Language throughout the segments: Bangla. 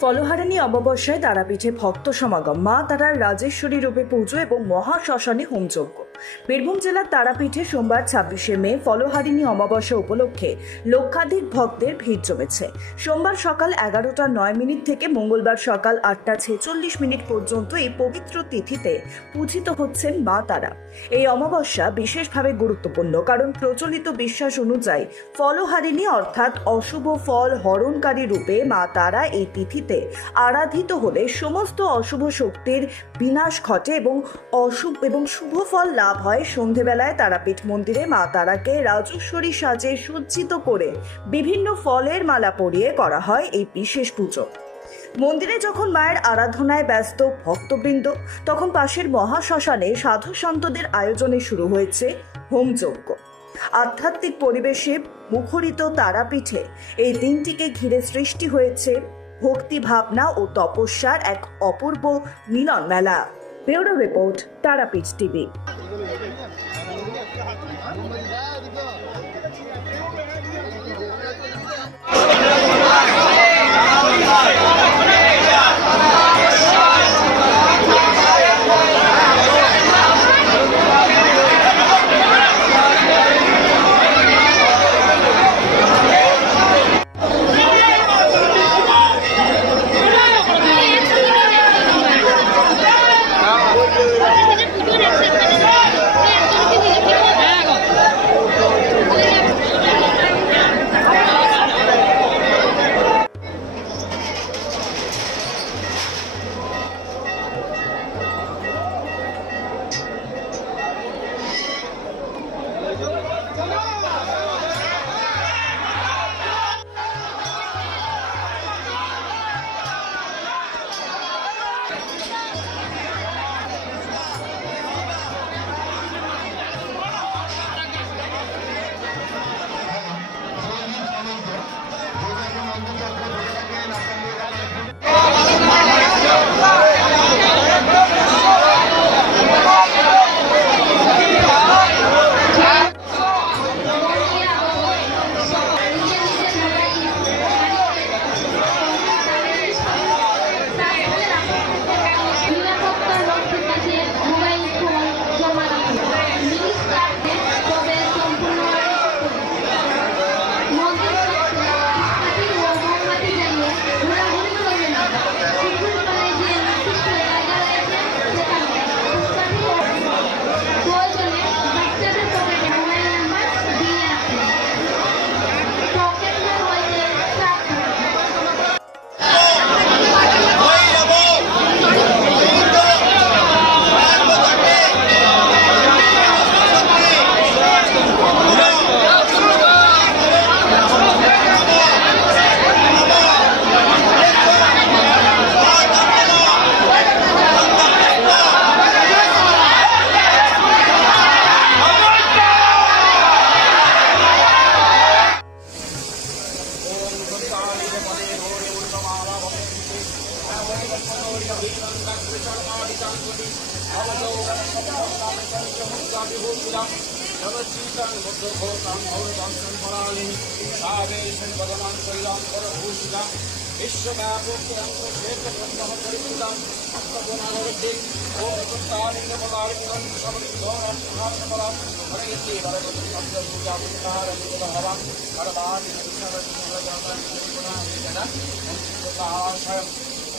ফলহারিণী অমাবস্যায় তারাপীঠে ভক্ত সমাগম, মা তারার রাজেশ্বরী রূপে পুজো এবং মহাশ্মশানে হোমযজ্ঞ। বীরভূম জেলার তারাপীঠে সোমবার 26শে মে ফলহারিণী অমাবস্যা উপলক্ষে লক্ষাধিক ভক্তের ভিড় জমেছে। সোমবার সকাল 11:09 থেকে মঙ্গলবার সকাল 8:46 পর্যন্ত এই পবিত্র তিথিতে পূজিত হচ্ছেন মা তারা। এই অমাবস্যা বিশেষভাবে গুরুত্বপূর্ণ, কারণ প্রচলিত বিশ্বাস অনুযায়ী ফলহারিণী অর্থাৎ অশুভ ফল হরণকারী রূপে মা তারা এই তিথিতে আরাধিত হলে সমস্ত অশুভ শক্তির বিনাশ ঘটে এবং শুভ ফল লাভ হয়। সন্ধেবেলায় তারাপীঠ মন্দিরে মা তারাকে রাজেশ্বরী সাজে সজ্জিত করে বিভিন্ন ফলের মালা পরিয়ে করা হয় এই বিশেষ পুজো। মন্দিরে যখন মায়ের আরাধনায় ব্যস্ত ভক্তবৃন্দ, তখন পাশের মহাশ্মশানে সাধু সন্তদের আয়োজনে শুরু হয়েছে হোমযজ্ঞ। আধ্যাত্মিক পরিবেশে মুখরিত তারাপীঠে এই দিনটিকে ঘিরে সৃষ্টি হয়েছে ভক্তি ভাবনা ও তপস্যার এক অপূর্ব মিলন মেলা। Bureau report, Tarapith TV.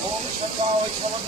ओम